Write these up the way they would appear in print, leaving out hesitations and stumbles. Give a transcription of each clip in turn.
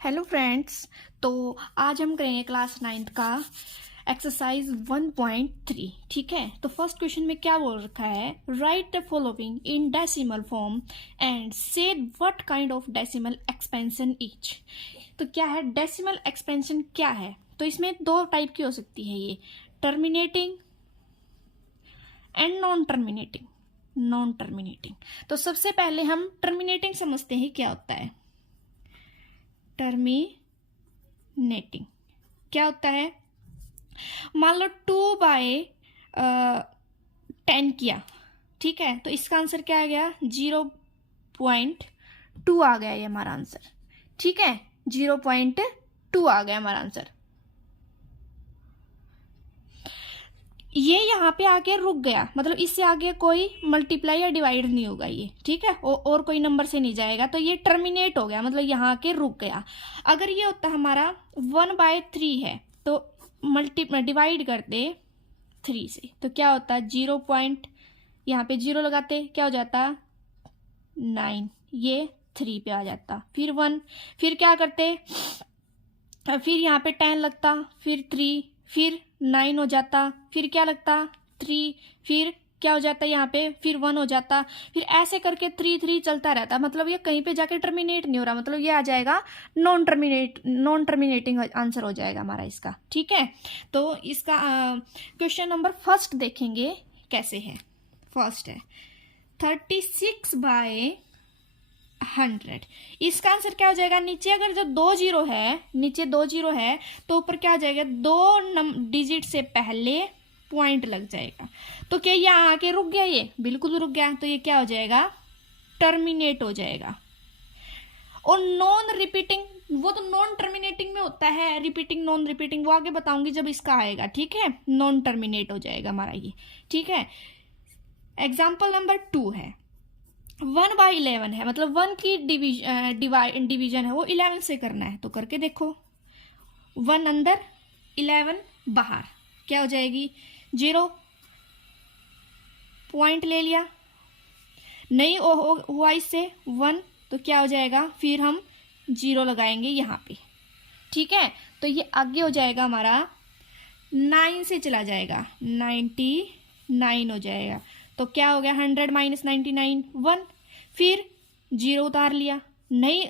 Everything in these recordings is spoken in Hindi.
Hello friends. तो आज हम करेंगे क्लास 9th का एक्सरसाइज 1.3। ठीक है, तो फर्स्ट क्वेश्चन में क्या बोल रखा है, write the following in decimal form and say what kind of decimal expansion each. तो क्या है डेसिमल एक्सपेंशन, क्या है? तो इसमें दो टाइप की हो सकती है, ये terminating and non terminating. Non terminating, तो सबसे पहले हम टर्मिनेटिंग समझते हैं क्या होता है। टर्मिनेटिंग क्या होता है, मान लो 2/10 किया, ठीक है, तो इसका आंसर क्या आ गया 0.2 आ गया ये हमारा आंसर। ठीक है, 0.2 आ गया हमारा आंसर। ये यहाँ पे आके रुक गया, मतलब इससे आगे कोई मल्टीप्लाई या डिवाइड नहीं होगा ये। ठीक है, और कोई नंबर से नहीं जाएगा, तो ये टर्मिनेट हो गया, मतलब यहाँ आके रुक गया। अगर ये होता हमारा 1/3 है तो डिवाइड कर दे 3 से, तो क्या होता है 0. यहाँ पे 0 लगाते क्या हो जाता 9, ये 3 पे आ जाता, फिर 1, फिर क्या करते, फिर यहाँ पे 10 लगता, फिर 3, फिर 9 हो जाता, फिर क्या लगता 3, फिर क्या हो जाता है यहाँ पे, फिर 1 हो जाता, फिर ऐसे करके 3 चलता रहता। मतलब ये कहीं पे जाके टर्मिनेट नहीं हो रहा, मतलब ये आ जाएगा नॉन टर्मिनेटिंग आंसर हो जाएगा हमारा इसका। ठीक है, तो इसका क्वेश्चन नंबर फर्स्ट देखेंगे कैसे है। फर्स्ट है 36/100। इसका आंसर क्या हो जाएगा, नीचे अगर जो 2 जीरो है, नीचे 2 जीरो है तो ऊपर क्या हो जाएगा, 2 डिजिट से पहले पॉइंट लग जाएगा। तो क्या यहाँ आके रुक गया, ये बिल्कुल रुक गया, तो ये क्या हो जाएगा टर्मिनेट हो जाएगा। और नॉन रिपीटिंग, वो तो नॉन टर्मिनेटिंग में होता है, रिपीटिंग नॉन रिपीटिंग वो आगे बताऊंगी जब इसका आएगा। ठीक है, नॉन टर्मिनेट हो जाएगा हमारा ये। ठीक है, एग्जाम्पल नंबर 2 है 1/11 है, मतलब 1 की डिवीजन है वो 11 से करना है, तो करके देखो 1 अंदर 11 बाहर, क्या हो जाएगी 0, पॉइंट ले लिया, नहीं हुआ इससे 1, तो क्या हो जाएगा, फिर हम 0 लगाएंगे यहाँ पे। ठीक है, तो ये आगे हो जाएगा हमारा 9 से चला जाएगा 99 हो जाएगा, तो क्या हो गया 100 - 99 1, फिर 0 उतार लिया, नहीं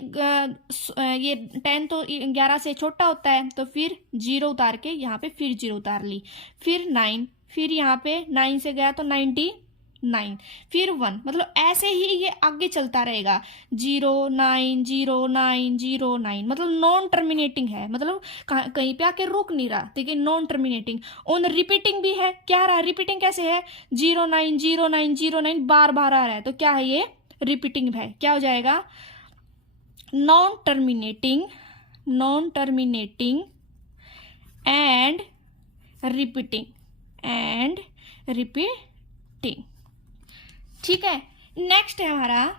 ये 10 तो 11 से छोटा होता है, तो फिर 0 उतार के यहाँ पे फिर 0 उतार ली, फिर 9, फिर यहाँ पे 9 से गया तो 99, फिर 1, मतलब ऐसे ही ये आगे चलता रहेगा 0 9 0 9 0 9, मतलब नॉन टर्मिनेटिंग है, मतलब कहीं पे आके रुक नहीं रहा। ठीक है, नॉन टर्मिनेटिंग। ऑन रिपीटिंग भी है, क्या रहा रिपीटिंग कैसे है 0 9 0 9 0 9 बार बार आ रहा है, तो क्या है ये रिपीटिंग है, क्या हो जाएगा नॉन टर्मिनेटिंग एंड रिपीटिंग। ठीक है, नेक्स्ट है हमारा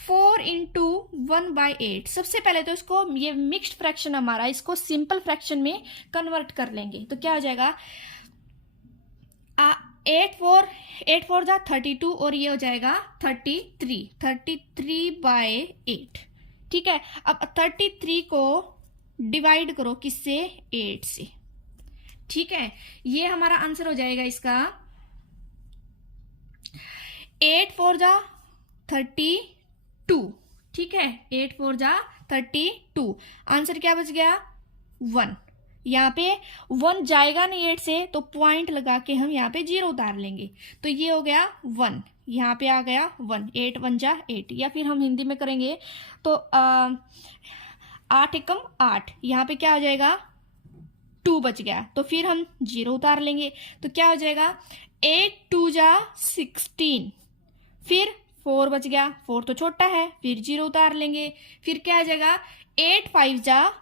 4 × 1/8। सबसे पहले तो इसको, ये मिक्स्ड फ्रैक्शन हमारा, इसको सिंपल फ्रैक्शन में कन्वर्ट कर लेंगे, तो क्या हो जाएगा 8 4 जा 32, और ये हो जाएगा 33/8। ठीक है, अब 33 को डिवाइड करो किससे 8 से। ठीक है, ये हमारा आंसर हो जाएगा इसका 8 4 जा 32। ठीक है, 8 4 जा 32, आंसर क्या बच गया 1। यहाँ पे 1 जाएगा नहीं 8 से, तो पॉइंट लगा के हम यहाँ पे 0 उतार लेंगे, तो ये हो गया 1, यहाँ पे आ गया 1, 8 1 जा 8, या फिर हम हिंदी में करेंगे तो 8 एकम 8, यहाँ पे क्या हो जाएगा 2 बच गया, तो फिर हम 0 उतार लेंगे, तो क्या हो जाएगा 8 2 जा 16, फिर 4 बच गया, 4 तो छोटा है, फिर 0 उतार लेंगे, फिर क्या आ जाएगा 8 5 जा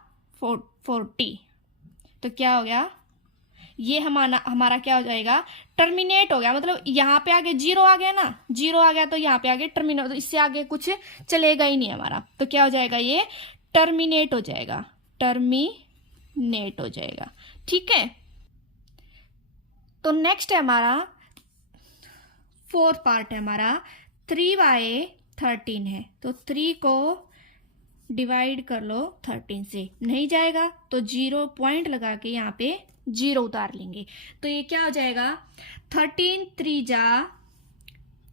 40, तो क्या हो गया ये हमारा क्या हो जाएगा टर्मिनेट हो गया, मतलब यहाँ पे आगे 0 आ गया ना, 0 आ गया तो यहाँ पे आगे टर्मिनेट, तो इससे आगे कुछ चलेगा ही नहीं हमारा, तो क्या हो जाएगा ये टर्मिनेट हो जाएगा, टर्मिनेट हो जाएगा। ठीक है, तो नेक्स्ट है हमारा 4th पार्ट है हमारा 3/13 है, तो 3 को डिवाइड कर लो 13 से, नहीं जाएगा तो 0 पॉइंट लगा के यहाँ पे 0 उतार लेंगे। तो ये क्या हो जाएगा, 13 3 जा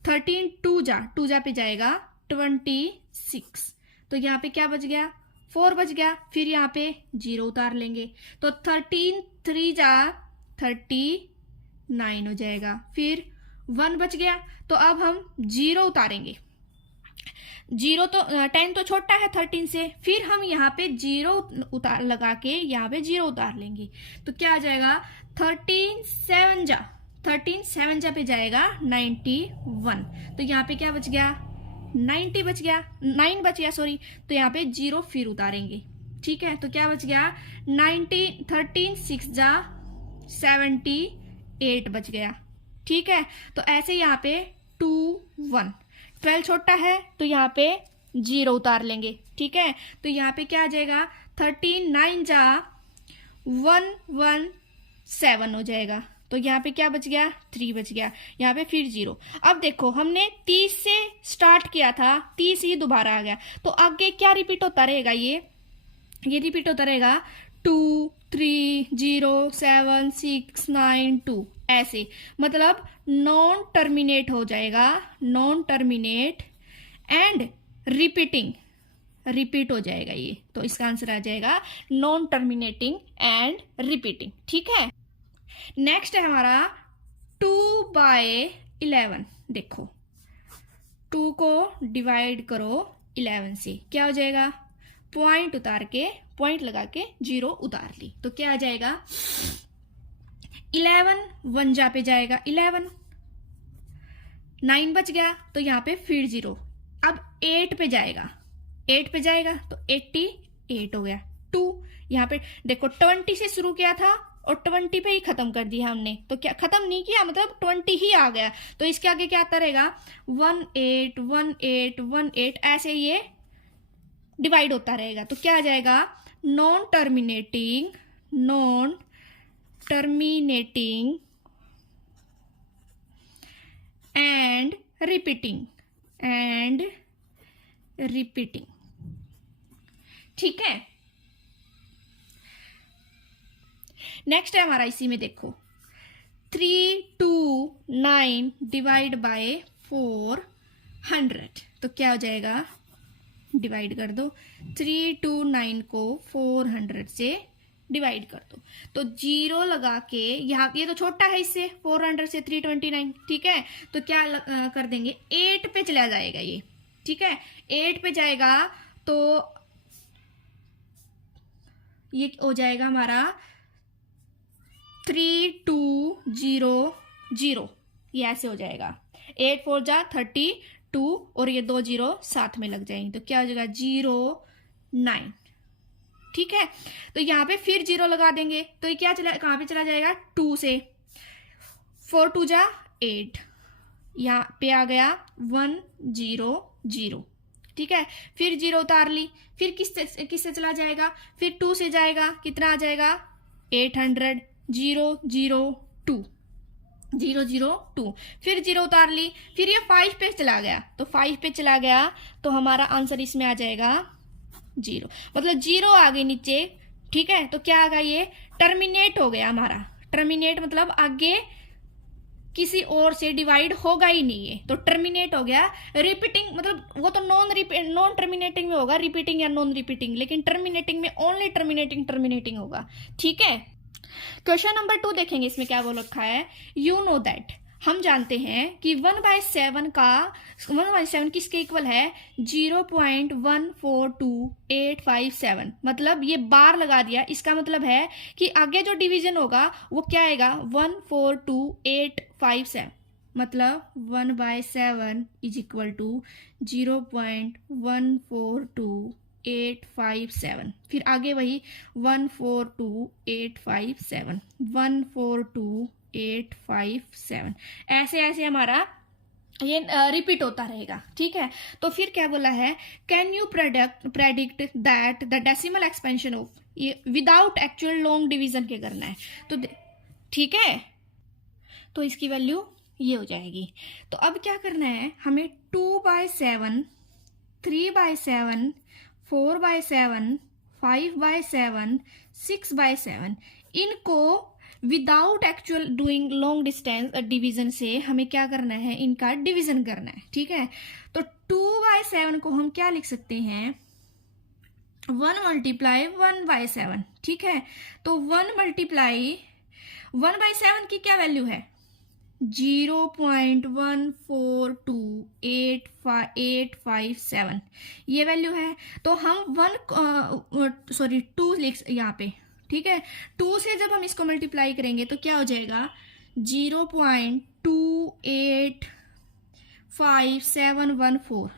13 2 जा पे जाएगा 26। तो यहाँ पे क्या बच गया, 4 बच गया। फिर यहाँ पे 0 उतार लेंगे तो 13 3 जा 39 हो जाएगा। फिर 1 बच गया, तो अब हम 0 उतारेंगे। 0 तो 10 तो छोटा है 13 से, फिर हम यहाँ पे 0 उतार लगा के यहाँ पे 0 उतार लेंगे। तो क्या आ जाएगा, 13 7 जा पे जाएगा 91। तो यहाँ पे क्या बच गया, 9 बच गया सॉरी। तो यहाँ पे 0 फिर उतारेंगे, ठीक है। तो क्या बच गया, 13 6 जा 78 बच गया, ठीक है। तो ऐसे यहाँ पे 2 1, 12 छोटा है तो यहाँ पे 0 उतार लेंगे, ठीक है। तो यहाँ पे क्या आ जाएगा, 13 9 जा 117 हो जाएगा। तो यहाँ पे क्या बच गया, 3 बच गया। यहाँ पे फिर 0। अब देखो हमने 30 से स्टार्ट किया था, 30 ही दोबारा आ गया, तो आगे क्या रिपीट होता रहेगा, ये रिपीट होता रहेगा 2 3 0 7 6 9 2 ऐसे, मतलब नॉन टर्मिनेट हो जाएगा, नॉन टर्मिनेट एंड रिपीट हो जाएगा ये। तो इसका आंसर आ जाएगा नॉन टर्मिनेटिंग एंड रिपीटिंग, ठीक है। नेक्स्ट है हमारा 2/11। देखो 2 को डिवाइड करो 11 से, क्या हो जाएगा, पॉइंट लगा के 0 उतार ली। तो क्या आ जाएगा, 11 1 जा पे जाएगा 11, 9 बच गया तो यहाँ पे फिर 0। अब 8 पे जाएगा तो 88 हो गया। 2 यहाँ पे देखो 20 से शुरू किया था और 20 पे ही खत्म कर दिया हमने, तो क्या खत्म नहीं किया, मतलब 20 ही आ गया। तो इसके आगे क्या आता रहेगा, 18 18 18 ऐसे ये डिवाइड होता रहेगा। तो क्या आ जाएगा, नॉन टर्मिनेटिंग एंड रिपीटिंग, ठीक है। नेक्स्ट है हमारा, इसी में देखो 3 2 9 डिवाइड बाय 400। तो क्या हो जाएगा, डिवाइड कर दो, 3 2 9 को 400 से डिवाइड कर दो। तो 0 लगा के यहाँ, ये तो छोटा है इससे, 400 से 329, ठीक है। तो क्या कर देंगे, 8 पे चला जाएगा ये, ठीक है। 8 पे जाएगा तो ये हो जाएगा हमारा 3200, ये ऐसे हो जाएगा। 8 4 जा 32 और ये 2 0 साथ में लग जाएंगे, तो क्या हो जाएगा 09, ठीक है। तो यहाँ पे फिर 0 लगा देंगे, तो ये क्या कहाँ पे चला जाएगा, 2 से, 4 2 जा 8, यहाँ पे आ गया 100, ठीक है। फिर 0 उतार ली, फिर किससे चला जाएगा, फिर 2 से जाएगा, कितना आ जाएगा 800, 002, फिर 0 उतार ली, फिर ये 5 पे चला गया, तो 5 पे चला गया तो हमारा आंसर इसमें आ जाएगा 0, मतलब 0 आ गए नीचे, ठीक है। तो क्या आ गया, ये टर्मिनेट हो गया हमारा, टर्मिनेट मतलब आगे किसी और से डिवाइड होगा ही नहीं है, तो टर्मिनेट हो गया। रिपीटिंग मतलब वो तो नॉन टर्मिनेटिंग में होगा, रिपीटिंग या नॉन रिपीटिंग, लेकिन टर्मिनेटिंग में ओनली टर्मिनेटिंग होगा, ठीक है। क्वेश्चन नंबर 2 देखेंगे, इसमें क्या बोल रखा है, यू नो दैट, हम जानते हैं कि 1/7 किसके इक्वल है, 0.142857, मतलब ये बार लगा दिया, इसका मतलब है कि आगे जो डिवीजन होगा वो क्या आएगा, 142857, मतलब 1/7 इज इक्वल टू 0.142857, फिर आगे वही 142,857, ऐसे हमारा ये रिपीट होता रहेगा, ठीक है। तो फिर क्या बोला है, can you predict that the decimal expansion of, ये विदाउट एक्चुअल लॉन्ग डिवीजन के करना है, तो ठीक है। तो इसकी वैल्यू ये हो जाएगी। तो अब क्या करना है, हमें 2/7, 3/7, 4/7, 5/7, 6/7, इनको without actual doing long distance division से हमें क्या करना है, इनका डिवीजन करना है। ठीक है, तो 2/7 को हम क्या लिख सकते हैं, 1 मल्टीप्लाई 1/7। ठीक है, तो 1 मल्टीप्लाई 1/7 की क्या वैल्यू है, 0.142857 ये वैल्यू है। तो हम 2 लिख यहाँ पे। ठीक है, 2 से जब हम इसको मल्टीप्लाई करेंगे तो क्या हो जाएगा, 0.285714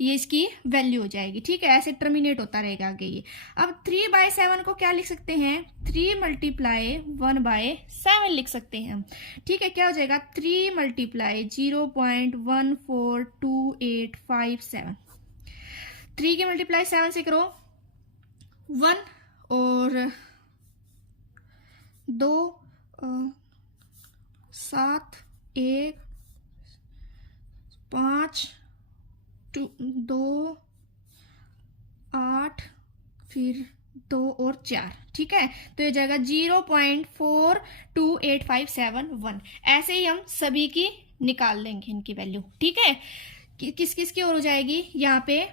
ये इसकी वैल्यू हो जाएगी। ठीक है, ऐसे टर्मिनेट होता रहेगा आगे ये। अब 3/7 को क्या लिख सकते हैं, 3 मल्टीप्लाई 1/7 लिख सकते हैं हम। ठीक है, क्या हो जाएगा, 3 मल्टीप्लाई 0.142857। 3 की मल्टीप्लाई 7 से करो, 1 और 2 7 1 5 2 8 फिर 2 और 4। ठीक है, तो ये जाएगा 0.428571। ऐसे ही हम सभी की निकाल लेंगे इनकी वैल्यू। ठीक है, किस किस की और हो जाएगी, यहाँ पे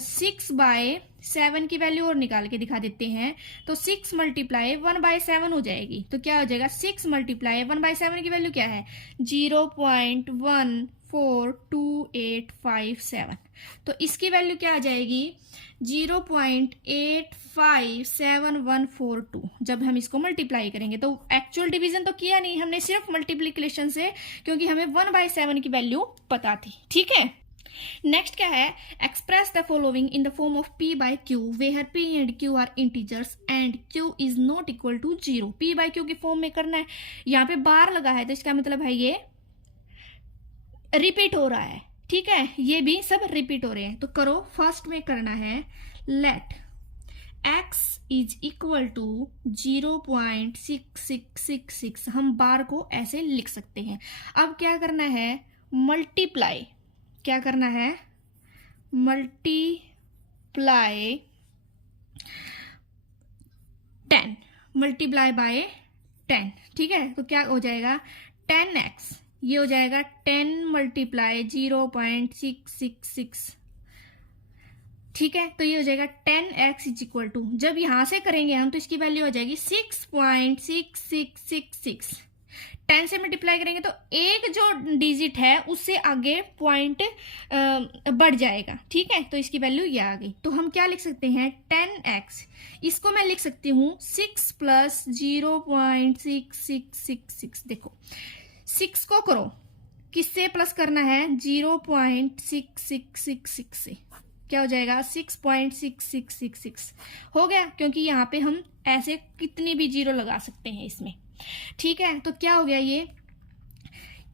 6/7 की वैल्यू और निकाल के दिखा देते हैं। तो 6 मल्टीप्लाई 1/7 हो जाएगी। तो क्या हो जाएगा, 6 मल्टीप्लाई 1/7 की वैल्यू क्या है, 0.142857। तो इसकी वैल्यू क्या आ जाएगी, 0.857142। जब हम इसको मल्टीप्लाई करेंगे तो एक्चुअल डिवीजन तो किया नहीं हमने, सिर्फ मल्टीप्लिकेशन से, क्योंकि हमें 1/7 की वैल्यू पता थी। ठीक है, नेक्स्ट क्या है, express the following in the form of p/q where p and q are integers and q is not equal to 0। p/q की फॉर्म में करना है। यहाँ पे बार लगा है तो इसका मतलब है ये रिपीट हो रहा है। ठीक है, ये भी सब रिपीट हो रहे हैं। तो करो, फर्स्ट में करना है let x is equal to 0.6666। हम बार को ऐसे लिख सकते हैं। अब क्या करना है, मल्टीप्लाई, क्या करना है, मल्टीप्लाई 10 मल्टीप्लाई बाय 10। ठीक है, तो क्या हो जाएगा, 10x, ये हो जाएगा 10 मल्टीप्लाई 0.666। ठीक है, तो ये हो जाएगा 10x इज इक्वल टू, जब यहां से करेंगे हम तो इसकी वैल्यू हो जाएगी 6.6666। 10 से मल्टीप्लाई करेंगे तो एक जो डिजिट है उससे आगे पॉइंट बढ़ जाएगा। ठीक है, तो इसकी वैल्यू ये आ गई। तो हम क्या लिख सकते हैं, 10x, इसको मैं लिख सकती हूँ 6 प्लस 0.6666। देखो 6 को करो, किससे प्लस करना है, 0.6666 से, क्या हो जाएगा, 6.6666 हो गया, क्योंकि यहाँ पे हम ऐसे कितनी भी जीरो लगा सकते हैं इसमें। ठीक है, तो क्या हो गया, ये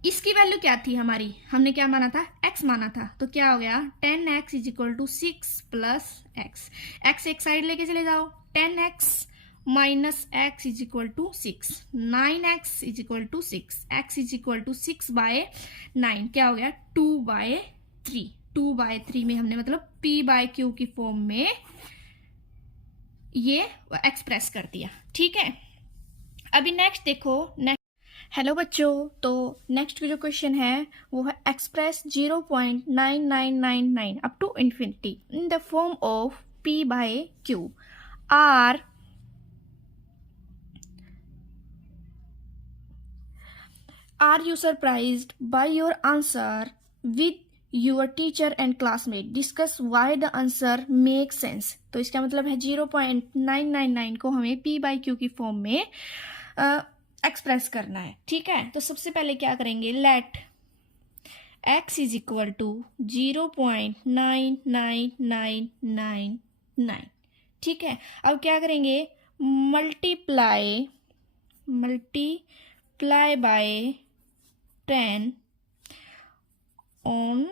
इसकी वैल्यू क्या थी हमारी, हमने क्या माना था, x माना था। तो क्या हो गया, 10x is equal to 6 plus x। x एक साइड लेके चले जाओ, 10x minus x is equal to 6, 9x is equal to 6, x is equal to 6/9, क्या हो गया, 2/3। 2/3 में हमने मतलब p/q की फॉर्म में ये एक्सप्रेस कर दिया। ठीक है, अभी नेक्स्ट देखो, हेलो बच्चों, तो नेक्स्ट जो क्वेश्चन है वो है express 0.9999 up to infinity in the form of p/q। Are you surprised by your answer with your teacher and classmate? Discuss why the answer makes sense। तो इसका मतलब है 0.999 को हमें p/q की फॉर्म में एक्सप्रेस करना है। ठीक है, तो सबसे पहले क्या करेंगे, let x is equal to 0.99999। ठीक है, अब क्या करेंगे, multiply by 10 on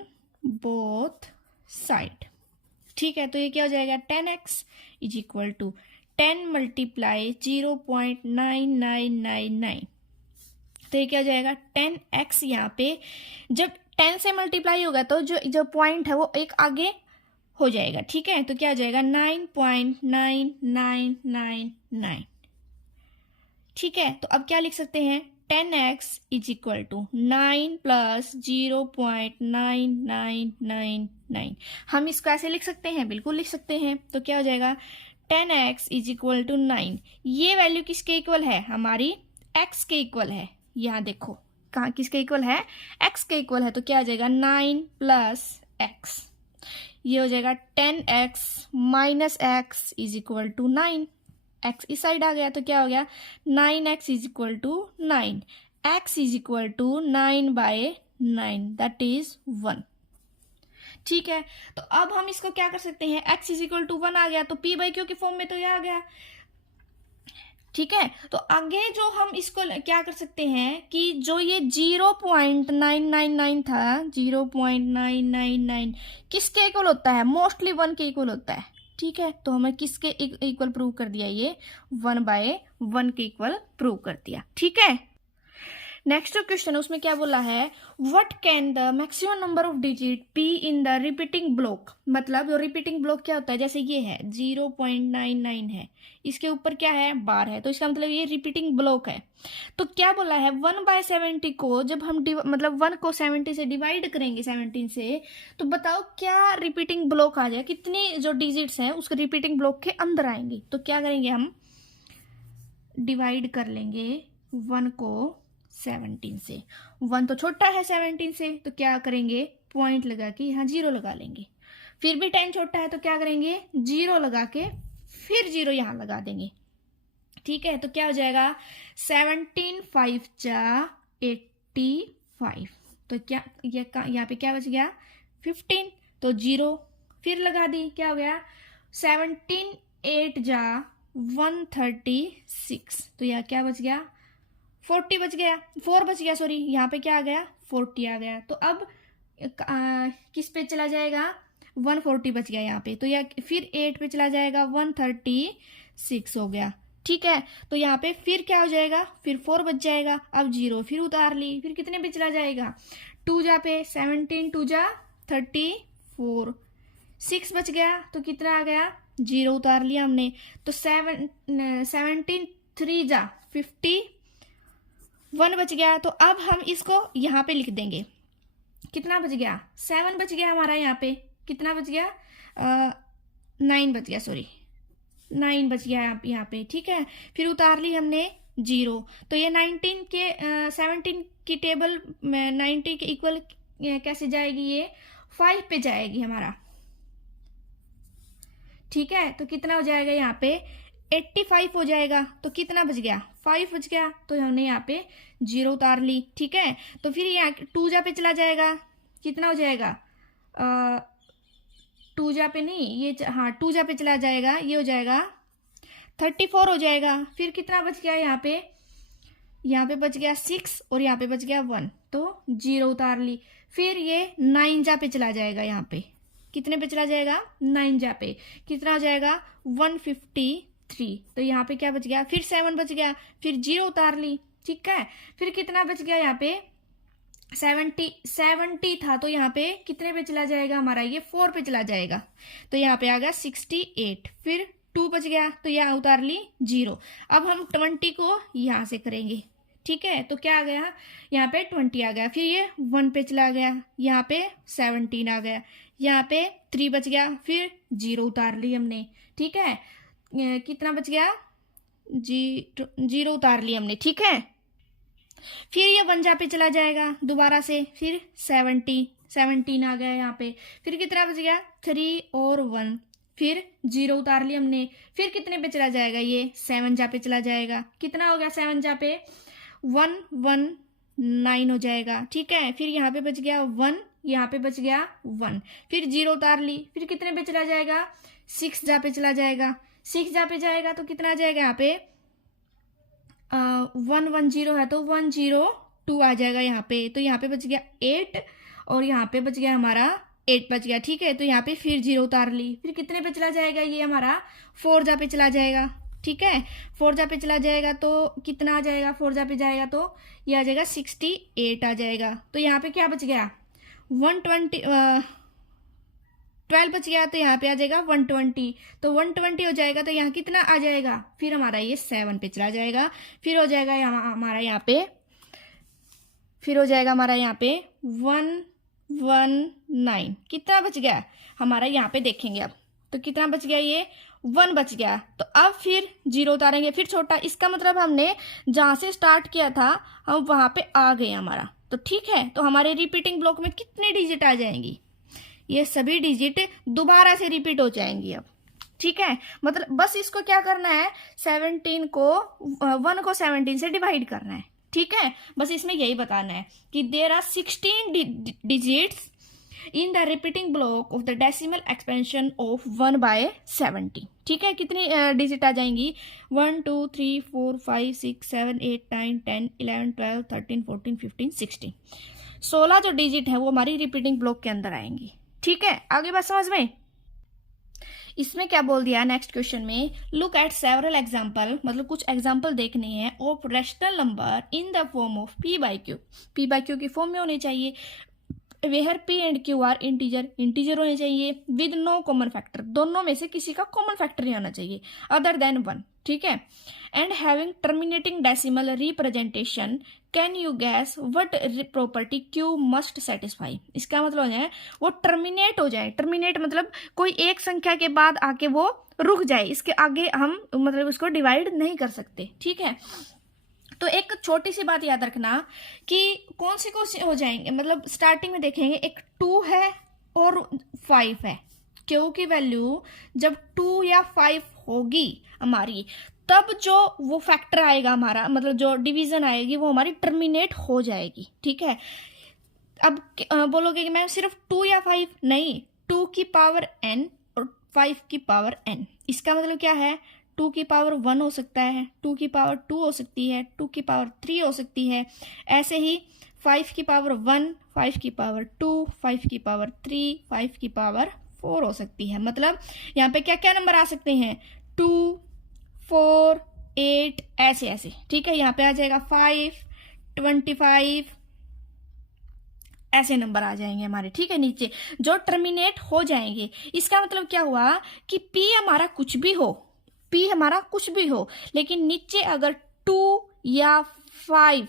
both side. ठीक है, तो ये क्या हो जाएगा, 10x is equal to 10 multiply 0.9999। तो ये क्या हो जाएगा, 10x, यहाँ पे जब 10 से मल्टीप्लाई होगा तो जो पॉइंट है वो एक आगे हो जाएगा। ठीक है, तो क्या हो जाएगा 9.9999। ठीक है, तो अब क्या लिख सकते हैं 10x is equal to 9 plus 0.9999। हम इसको ऐसे लिख सकते हैं, बिल्कुल लिख सकते हैं। तो क्या हो जाएगा 10x इज इक्वल टू 9। ये वैल्यू किसके इक्वल है, हमारी x के इक्वल है। यहाँ देखो कहाँ किसके इक्वल है, x के इक्वल है। तो क्या हो जाएगा 9 प्लस x, ये हो जाएगा 10x minus x is equal to 9। x इस साइड आ गया तो क्या हो गया 9x is equal to 9। x is equal to 9/9 that is 1। ठीक है, तो अब हम इसको क्या कर सकते हैं, x इज इक्वल टू 1 आ गया तो p/q के फॉर्म में तो ये आ गया। ठीक है, तो आगे जो हम इसको क्या कर सकते हैं कि जो ये 0.999 था, 0.999 किसके इक्वल होता है, मोस्टली 1 के इक्वल होता है। ठीक है, तो हमें किसके इक्वल प्रूव कर दिया, ये 1/1 के इक्वल प्रूव कर दिया। ठीक है, नेक्स्ट जो क्वेश्चन है उसमें क्या बोला है, what can the maximum number of digit be in the repeating block. मतलब रिपीटिंग ब्लॉक क्या होता है, जैसे ये है 0.99 है, इसके ऊपर क्या है बार है, तो इसका मतलब ये रिपीटिंग ब्लॉक है। तो क्या बोला है 1/70 को जब हम मतलब 1 को 70 से डिवाइड करेंगे 17 से, तो बताओ क्या रिपीटिंग ब्लॉक आ जाए, कितनी जो डिजिट्स हैं उसके रिपीटिंग ब्लॉक के अंदर आएंगे। तो क्या करेंगे हम डिवाइड कर लेंगे 1 को 17 से, 1 तो छोटा है 17 से, तो क्या करेंगे पॉइंट लगा के यहाँ 0 लगा लेंगे। फिर भी 10 छोटा है तो क्या करेंगे 0 लगा के फिर 0 यहाँ लगा देंगे। ठीक है, तो क्या हो जाएगा 17 5 जा 85। तो क्या ये यहाँ पे क्या बच गया 15, तो 0 फिर लगा दी, क्या हो गया 17 8 जा 136। तो यहाँ क्या बच गया 40 बच गया, 4 बच गया, सॉरी यहाँ पे क्या आ गया 40 आ गया। तो अब किस पे चला जाएगा 140 बच गया यहाँ पे, तो यह फिर 8 पे चला जाएगा 136 हो गया। ठीक है, तो यहाँ पे फिर क्या हो जाएगा, फिर 4 बच जाएगा, अब 0 फिर उतार ली, फिर कितने पे चला जाएगा 2 जा पे 17 2 जा 34, 6 बच गया, तो कितना आ गया 0 उतार लिया हमने, तो 17 3 जा 51 बच गया। तो अब हम इसको यहाँ पे लिख देंगे, कितना बच गया 7 बच गया हमारा, यहाँ पे कितना बच गया 9 बच गया, सॉरी 9 बच गया यहाँ पे। ठीक है, फिर उतार ली हमने 0, तो ये 19 के 17 की टेबल में 90 के इक्वल कैसे जाएगी, ये 5 पे जाएगी हमारा। ठीक है, तो कितना हो जाएगा यहाँ पे 85 हो जाएगा, तो कितना बच गया 5 बच गया, तो हमने यहाँ पे 0 उतार ली। ठीक है, तो फिर यहाँ 2 जा पे चला जाएगा, कितना हो जाएगा 2 जा पे नहीं, ये हाँ 2 जा पे चला जाएगा, ये हो जाएगा 34 हो जाएगा। फिर कितना बच गया यहाँ पे बच गया 6 और यहाँ पे बच गया 1, तो 0 उतार ली। फिर ये 9 जा पे चला जाएगा, यहाँ पे कितने पे चला जाएगा 9 जा पे, कितना हो जाएगा 153, तो यहाँ पे क्या बच गया, फिर 7 बच गया, फिर 0 उतार ली। ठीक है, फिर कितना बच गया यहाँ पे 70 था, तो यहाँ पे कितने पे चला जाएगा हमारा, ये 4 पे चला जाएगा, तो यहाँ पे आ गया 68। फिर 2 बच गया, तो यहाँ उतार ली 0। अब हम 20 को यहाँ से करेंगे। ठीक है, तो क्या आ गया यहाँ पे 20 आ गया, फिर ये 1 पे चला गया, यहाँ पे 17 आ गया, यहाँ पे 3 बच गया, फिर 0 उतार ली हमने। ठीक है, कितना बच गया 0 उतार ली हमने। ठीक है, फिर ये 1 जा पे चला जाएगा दोबारा से, फिर 17 आ गया यहाँ पे, फिर कितना बच गया 3 और 1, फिर 0 उतार लिया हमने। फिर कितने पे चला जाएगा, ये 7 जा पे चला जाएगा, कितना हो गया 7 जा पे 119 हो जाएगा। ठीक है, फिर यहाँ पे बच गया 1, यहाँ पे बच गया 1, फिर 0 उतार ली, फिर कितने पे चला जाएगा 6 जा पे चला जाएगा, 6 जा पे जाएगा तो कितना आ जाएगा यहाँ पे 110 है, तो 102 आ जाएगा यहाँ पे, तो यहाँ पे बच गया 8 और यहाँ पे बच गया हमारा 8 बच गया। ठीक है, तो यहाँ पे फिर 0 उतार ली, फिर कितने पे चला जाएगा, ये हमारा 4 जा पे चला जाएगा। ठीक है, 4 जा पे चला जाएगा तो कितना आ जाएगा, 4 जा पे जाएगा तो ये आ जाएगा 68 आ जाएगा। तो यहाँ पे क्या बच गया 12 12 बच गया तो यहाँ पे आ जाएगा 120, तो 120 हो जाएगा तो यहाँ कितना आ जाएगा, फिर हमारा ये 7 पे चला जाएगा, फिर हो जाएगा हमारा यहाँ पे, फिर हो जाएगा हमारा यहाँ पे 119, कितना बच गया हमारा यहाँ पे देखेंगे अब, तो कितना बच गया, ये 1 बच गया। तो अब फिर 0 उतारेंगे, फिर छोटा, इसका मतलब हमने जहां से स्टार्ट किया था हम वहां पे आ गए हमारा, तो ठीक है। तो हमारे रिपीटिंग ब्लॉक में कितने डिजिट आ जाएंगी, ये सभी डिजिट दोबारा से रिपीट हो जाएंगी अब, ठीक है। मतलब बस इसको क्या करना है, 17 को 1 को 17 से डिवाइड करना है, ठीक है। बस इसमें यही बताना है कि there are 16 digits in the repeating block of the decimal expansion of 1/70, ठीक है। कितनी डिजिट आ जाएंगी, 1 2 3 4 5 6 7 8 9 10 11 12 13 14 15 16, 16 जो डिजिट है वो हमारी रिपीटिंग ब्लॉक के अंदर आएंगी, ठीक है। आगे बात समझ में। इसमें क्या बोल दिया नेक्स्ट क्वेश्चन में, लुक एट सेवरल एग्जाम्पल, मतलब कुछ एग्जाम्पल देखने हैं of rational number in the form of p by q, p by q की फॉर्म में होने चाहिए, where p and q are integer होने चाहिए, विद नो कॉमन फैक्टर, दोनों में से किसी का कॉमन फैक्टर नहीं आना चाहिए अदर देन 1, ठीक है। And having terminating decimal representation, can you gas what property q must satisfy, इसका मतलब है वो टर्मिनेट हो जाए, टर्मिनेट मतलब कोई एक संख्या के बाद आके वो रुक जाए, इसके आगे हम मतलब उसको डिवाइड नहीं कर सकते, ठीक है। तो एक छोटी सी बात याद रखना कि कौन से हो जाएंगे, मतलब स्टार्टिंग में देखेंगे एक 2 है और 5 है, क्यू की वैल्यू जब 2 या 5 होगी हमारी, तब जो वो फैक्टर आएगा हमारा, मतलब जो डिवीजन आएगी वो हमारी टर्मिनेट हो जाएगी, ठीक है। अब बोलोगे कि मैं सिर्फ 2 या 5 नहीं, 2 की पावर n और 5 की पावर n, इसका मतलब क्या है, 2 की पावर 1 हो सकता है, 2 की पावर 2 हो सकती है, 2 की पावर 3 हो सकती है, ऐसे ही 5 की पावर 1, 5 की पावर 2, 5 की पावर 3, 5 की पावर 4 हो सकती है। मतलब यहाँ पे क्या क्या नंबर आ सकते हैं, 2, 4, 8, ऐसे ऐसे, ठीक है। यहाँ पे आ जाएगा 5, 25, ऐसे नंबर आ जाएंगे हमारे, ठीक है, नीचे जो टर्मिनेट हो जाएंगे। इसका मतलब क्या हुआ कि p हमारा कुछ भी हो, p हमारा कुछ भी हो, लेकिन नीचे अगर 2 या 5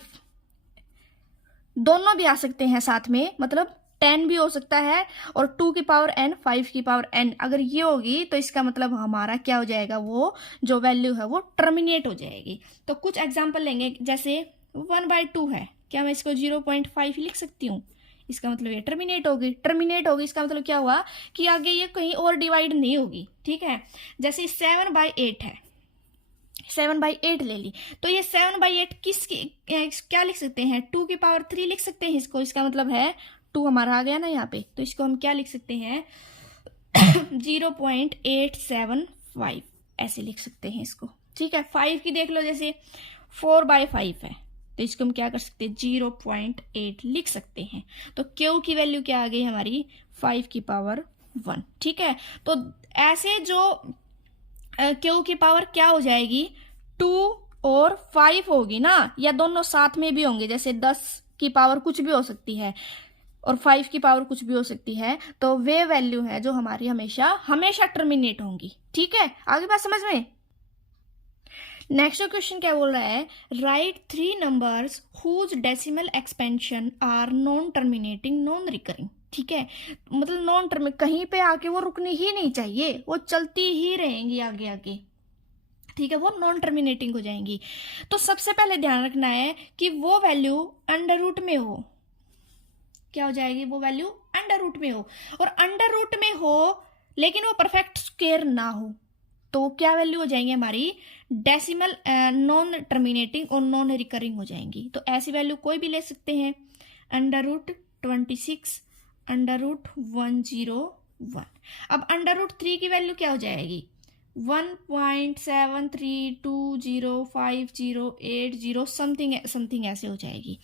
दोनों भी आ सकते हैं साथ में, मतलब 10 भी हो सकता है और 2 की पावर n, 5 की पावर n, अगर ये होगी तो इसका मतलब हमारा क्या हो जाएगा, वो जो वैल्यू है वो टर्मिनेट हो जाएगी। तो कुछ एग्जांपल लेंगे, जैसे 1/2 है, क्या मैं इसको 0.5 लिख सकती हूँ, इसका मतलब ये टर्मिनेट होगी, टर्मिनेट होगी इसका मतलब क्या हुआ कि आगे ये कहीं और डिवाइड नहीं होगी, ठीक है। जैसे 7/8 है, 7/8 ले ली, तो ये 7/8 क्या लिख सकते हैं, 2 की पावर 3 लिख सकते हैं इसको, इसका मतलब है 2 हमारा आ गया ना यहाँ पे, तो इसको हम क्या लिख सकते हैं 0.875 ऐसे लिख सकते हैं इसको, ठीक है। 5 की देख लो, जैसे 4/5 है, तो इसको हम क्या कर सकते हैं 0.8 लिख सकते हैं। तो क्यू की वैल्यू क्या आ गई हमारी 5 की पावर 1, ठीक है। तो ऐसे जो क्यू की पावर क्या हो जाएगी 2 और 5 होगी ना, या दोनों साथ में भी होंगे, जैसे 10 की पावर कुछ भी हो सकती है और 5 की पावर कुछ भी हो सकती है, तो वे वैल्यू है जो हमारी हमेशा हमेशा टर्मिनेट होंगी, ठीक है। आगे बात समझ में। नेक्स्ट क्वेश्चन क्या बोल रहा है, write 3 numbers whose decimal expansion are non terminating non recurring, ठीक है। मतलब नॉन टर्मिनेट, कहीं पे आके वो रुकनी ही नहीं चाहिए, वो चलती ही रहेंगी आगे आगे, ठीक है, वो नॉन टर्मिनेटिंग हो जाएंगी। तो सबसे पहले ध्यान रखना है कि वो वैल्यू अंडर रूट में हो, क्या हो जाएगी, वो वैल्यू अंडर रूट में हो, और अंडर रूट में हो लेकिन वो परफेक्ट स्क्वायर ना हो, तो क्या वैल्यू हो जाएंगी हमारी डेसिमल नॉन टर्मिनेटिंग और नॉन रिकरिंग हो जाएंगी। तो ऐसी वैल्यू कोई भी ले सकते हैं, अंडर रूट 26, अंडर रूट 101। अब अंडर रूट 3 की वैल्यू क्या हो जाएगी 1.73205080 समथिंग ऐसे हो जाएगी।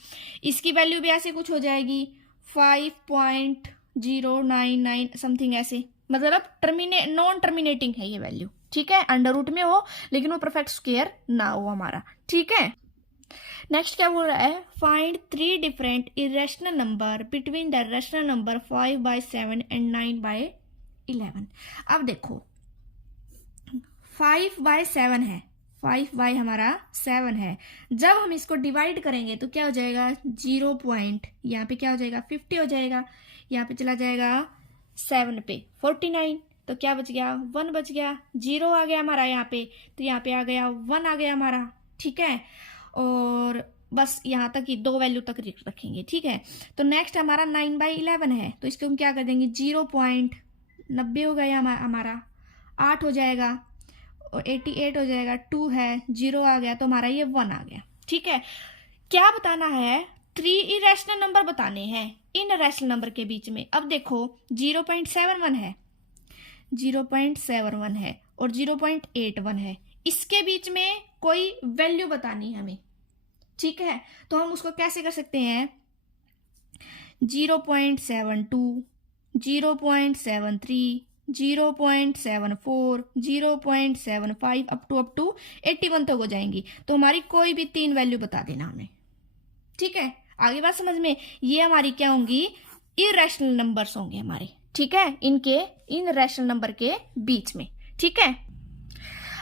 इसकी वैल्यू भी ऐसे कुछ हो जाएगी 5.099 समथिंग ऐसे, मतलब नॉन टर्मिनेटिंग है ये वैल्यू, ठीक है। अंडर रूट में हो लेकिन वो परफेक्ट स्क्वायर ना हो हमारा, ठीक है। नेक्स्ट क्या बोल रहा है, find 3 different irrational number between the rational number 5/7 and 9/8, 11। अब देखो 5/7 है, 5 हमारा 7 है। जब हम इसको डिवाइड करेंगे तो क्या हो जाएगा, 0 पॉइंट, यहाँ पे क्या हो जाएगा 50 हो जाएगा, यहाँ पे चला जाएगा 7 पे 49, तो क्या बच गया 1 बच गया, 0 आ गया हमारा यहाँ पे, तो यहाँ पे आ गया 1 आ गया हमारा। ठीक है, और बस यहाँ तक ही 2 वैल्यू तक रखेंगे। ठीक है, तो नेक्स्ट हमारा 9/11 है, तो इसको हम क्या कर देंगे 0.90 हो गया हमारा, 8 हो जाएगा और 88 हो जाएगा, 2 है, 0 आ गया, तो हमारा ये 1 आ गया। ठीक है, क्या बताना है, 3 इरेशनल नंबर बताने हैं इन रैशनल नंबर के बीच में। अब देखो 0.71 है, 0.71 है और 0.81 है, इसके बीच में कोई वैल्यू बतानी है हमें। ठीक है, तो हम उसको कैसे कर सकते हैं, 0.72, 0.73, 0.74, 0.75 अप टू 81 तक हो जाएंगी, तो हमारी कोई भी 3 वैल्यू बता देना हमें। ठीक है, आगे बात समझ में, ये हमारी क्या होंगी, इरेशनल नंबर्स होंगे हमारे। ठीक है, इन रैशनल नंबर के बीच में। ठीक है,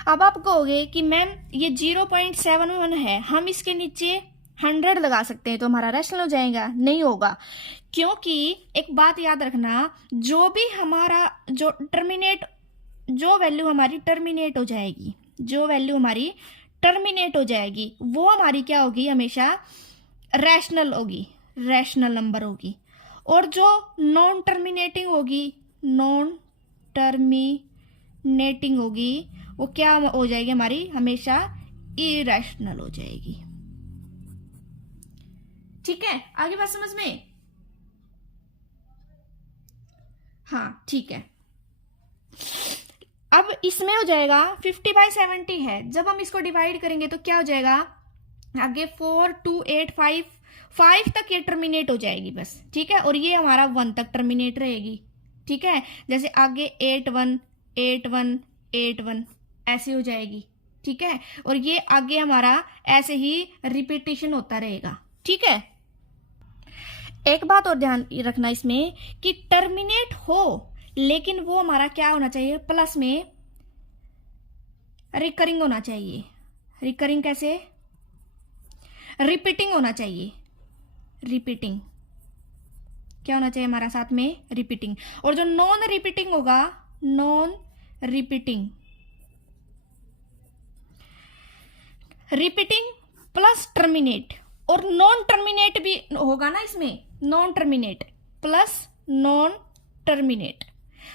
अब आप कहोगे कि मैम ये 0.71 है, हम इसके नीचे 100 लगा सकते हैं तो हमारा रैशनल हो जाएगा। नहीं होगा, क्योंकि एक बात याद रखना, जो भी हमारा जो वैल्यू हमारी टर्मिनेट हो जाएगी, जो वैल्यू हमारी टर्मिनेट हो जाएगी, वो हमारी क्या होगी, हमेशा रैशनल होगी, रैशनल नंबर होगी। और जो नॉन टर्मिनेटिंग होगी वो क्या हो जाएगी, हमारी हमेशा इरेशनल हो जाएगी। ठीक है, आगे बात समझ में, हाँ ठीक है। अब इसमें हो जाएगा 50/70 है, जब हम इसको डिवाइड करेंगे तो क्या हो जाएगा, आगे 4, 2, 8, 5 तक ये टर्मिनेट हो जाएगी बस। ठीक है, और ये हमारा 1 तक टर्मिनेट रहेगी। ठीक है, जैसे आगे 8, 1, 8, 1, 8, 1 ऐसे हो जाएगी। ठीक है, और ये आगे हमारा ऐसे ही रिपीटिशन होता रहेगा। ठीक है, एक बात और ध्यान रखना इसमें कि टर्मिनेट हो, लेकिन वो हमारा क्या होना चाहिए, प्लस में रिकरिंग होना चाहिए। रिकरिंग कैसे, रिपीटिंग होना चाहिए, रिपीटिंग क्या होना चाहिए हमारा साथ में, रिपीटिंग। और जो नॉन रिपीटिंग होगा, नॉन रिपीटिंग प्लस टर्मिनेट, और नॉन टर्मिनेट भी होगा ना इसमें, non terminate plus non terminate,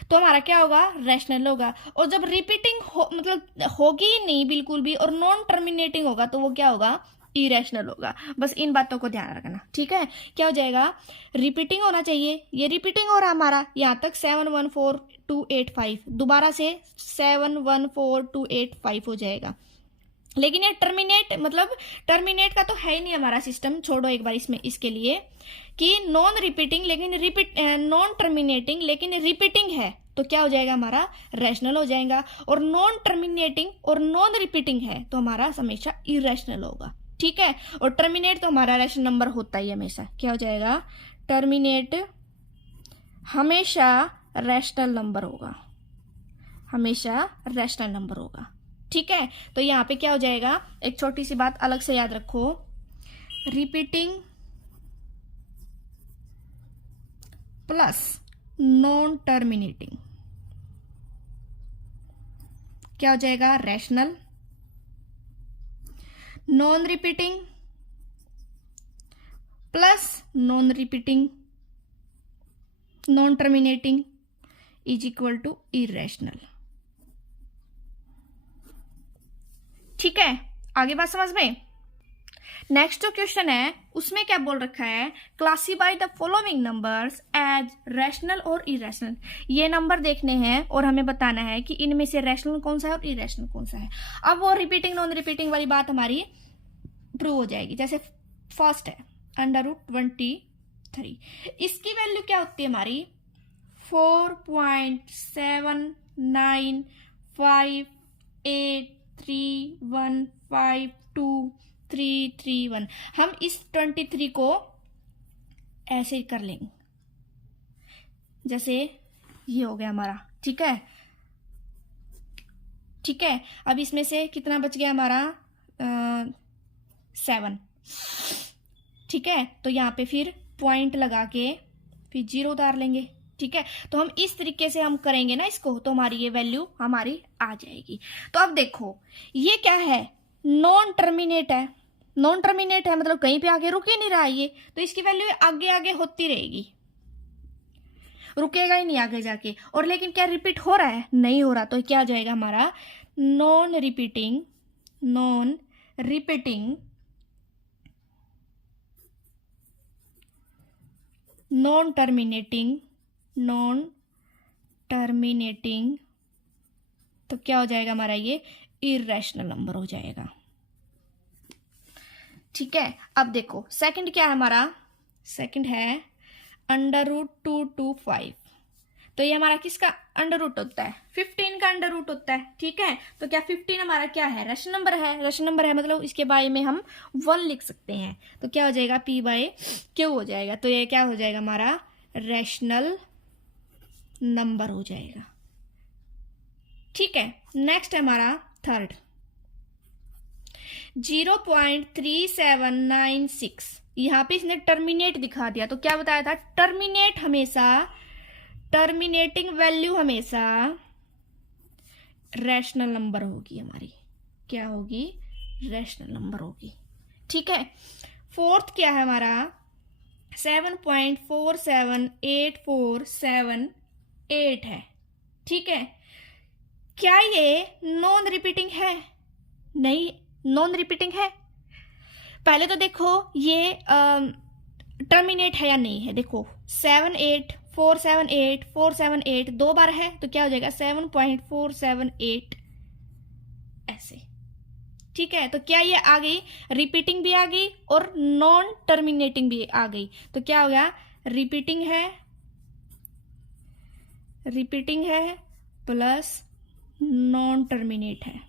तो हमारा क्या होगा, रैशनल होगा। और जब रिपीटिंग मतलब होगी ही नहीं बिल्कुल भी, और नॉन टर्मिनेटिंग होगा, तो वो क्या होगा, इरेशनल होगा। बस इन बातों को ध्यान रखना। ठीक है, क्या हो जाएगा, रिपीटिंग होना चाहिए, ये रिपीटिंग हो रहा हमारा यहाँ तक 714,285, दोबारा से 714,285 हो जाएगा। लेकिन ये टर्मिनेट का तो है ही नहीं हमारा सिस्टम, छोड़ो एक बार इसमें, इसके लिए कि नॉन रिपीटिंग लेकिन नॉन टर्मिनेटिंग लेकिन रिपीटिंग है, तो क्या हो जाएगा, हमारा रैशनल हो जाएगा। और नॉन टर्मिनेटिंग और नॉन रिपीटिंग है तो हमारा हमेशा इरेशनल होगा। ठीक है, और टर्मिनेट तो हमारा रैशनल नंबर होता ही हमेशा, क्या हो जाएगा, टर्मिनेट हमेशा रैशनल नंबर होगा, हमेशा रैशनल नंबर होगा। ठीक है, तो यहाँ पे क्या हो जाएगा, एक छोटी सी बात अलग से याद रखो, रिपीटिंग प्लस नॉन टर्मिनेटिंग क्या हो जाएगा, rational. Non repeating plus non repeating non terminating is equal to irrational. ठीक है, आगे बात समझ में। नेक्स्ट जो क्वेश्चन है उसमें क्या बोल रखा है, classify the following numbers as rational और इरेशनल। ये नंबर देखने हैं और हमें बताना है कि इनमें से रैशनल कौन सा है और इरेशनल कौन सा है। अब वो रिपीटिंग नॉन रिपीटिंग वाली बात हमारी प्रूव हो जाएगी। जैसे फर्स्ट है √23, इसकी वैल्यू क्या होती है हमारी 4.795831523331। हम इस 23 को ऐसे ही कर लेंगे, जैसे ये हो गया हमारा ठीक है, ठीक है। अब इसमें से कितना बच गया हमारा 7, ठीक है। तो यहाँ पे फिर पॉइंट लगा के फिर 0 उतार लेंगे, ठीक है। तो हम इस तरीके से हम करेंगे ना इसको, तो हमारी ये वैल्यू हमारी आ जाएगी। तो अब देखो ये क्या है, नॉन टर्मिनेट है, नॉन टर्मिनेट है मतलब कहीं पे आगे रुक ही नहीं रहा है ये, तो इसकी वैल्यू आगे आगे होती रहेगी, रुकेगा ही नहीं आगे जाके। और लेकिन क्या रिपीट हो रहा है, नहीं हो रहा, तो क्या आ जाएगा हमारा non repeating, non repeating, non terminating, non terminating, तो क्या हो जाएगा हमारा ये इर्रेशनल नंबर हो जाएगा, ठीक है। अब देखो सेकंड क्या है हमारा, सेकंड है √225, तो ये हमारा किसका अंडर रूट होता है, 15 का अंडर रूट होता है, ठीक है। तो क्या 15 हमारा क्या है, रैशनल नंबर है, रैशनल नंबर है मतलब इसके बाय में हम 1 लिख सकते हैं, तो क्या हो जाएगा P/Q हो जाएगा। तो ये क्या हो जाएगा हमारा रैशनल नंबर हो जाएगा, ठीक है। नेक्स्ट है हमारा थर्ड 0.3796, यहां पे इसने टर्मिनेट दिखा दिया, तो क्या बताया था, टर्मिनेट हमेशा, टर्मिनेटिंग वैल्यू हमेशा रैशनल नंबर होगी हमारी, क्या होगी, रैशनल नंबर होगी, ठीक है। फोर्थ क्या है हमारा 7.478478 है, ठीक है। क्या ये नॉन रिपीटिंग है, नहीं नॉन रिपीटिंग है। पहले तो देखो ये टर्मिनेट है या नहीं है, देखो 7.8478 दो बार है, तो क्या हो जाएगा 7.478 ऐसे, ठीक है। तो क्या ये आ गई, रिपीटिंग भी आ गई और नॉन टर्मिनेटिंग भी आ गई, तो क्या हो गया रिपीटिंग है, रिपीटिंग है प्लस नॉन टर्मिनेट है,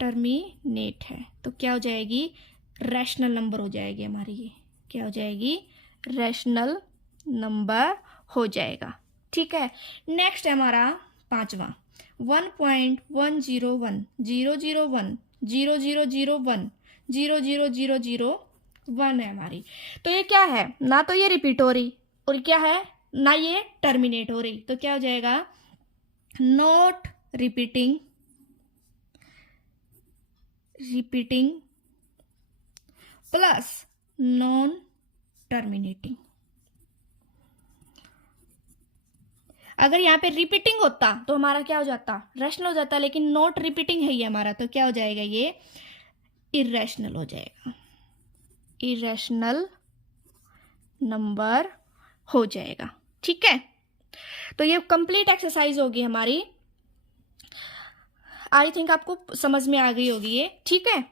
टर्मिनेट है, तो क्या हो जाएगी रैशनल नंबर हो जाएगी हमारी, ये क्या हो जाएगी रैशनल नंबर हो जाएगा, ठीक है। नेक्स्ट है हमारा पांचवा 1.101000100001 है हमारी। तो ये क्या है, ना तो ये रिपीट हो रही और क्या है ना ये टर्मिनेट हो रही, तो क्या हो जाएगा not repeating, repeating plus non terminating. अगर यहाँ पे रिपीटिंग होता तो हमारा क्या हो जाता, रैशनल हो जाता, लेकिन नॉट रिपीटिंग है ये हमारा, तो क्या हो जाएगा ये इर्रेशनल हो जाएगा, इर्रेशनल नंबर हो जाएगा, ठीक है। तो ये कंप्लीट एक्सरसाइज होगी हमारी, आई थिंक आपको समझ में आ गई होगी ये, ठीक है।